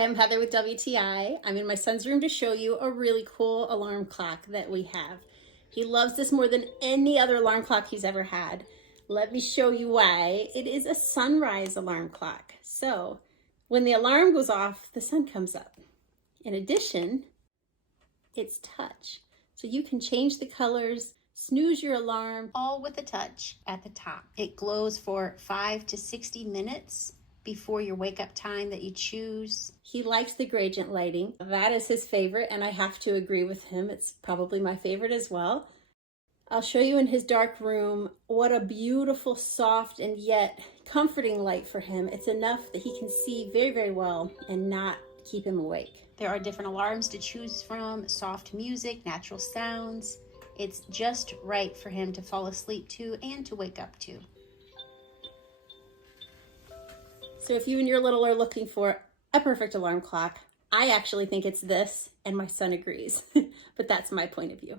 Hi, I'm Heather with WTI. I'm in my son's room to show you a really cool alarm clock that we have. He loves this more than any other alarm clock he's ever had. Let me show you why. It is a sunrise alarm clock. So when the alarm goes off, the sun comes up. In addition, it's touch. So you can change the colors, snooze your alarm, all with a touch at the top. It glows for 5 to 60 minutes before your wake up time that you choose. He likes the gradient lighting. That is his favorite, and I have to agree with him. It's probably my favorite as well. I'll show you in his dark room what a beautiful, soft, and yet comforting light for him. It's enough that he can see very, very well and not keep him awake. There are different alarms to choose from, soft music, natural sounds. It's just right for him to fall asleep to and to wake up to. So if you and your little are looking for a perfect alarm clock, I actually think it's this, and my son agrees. But that's my point of view.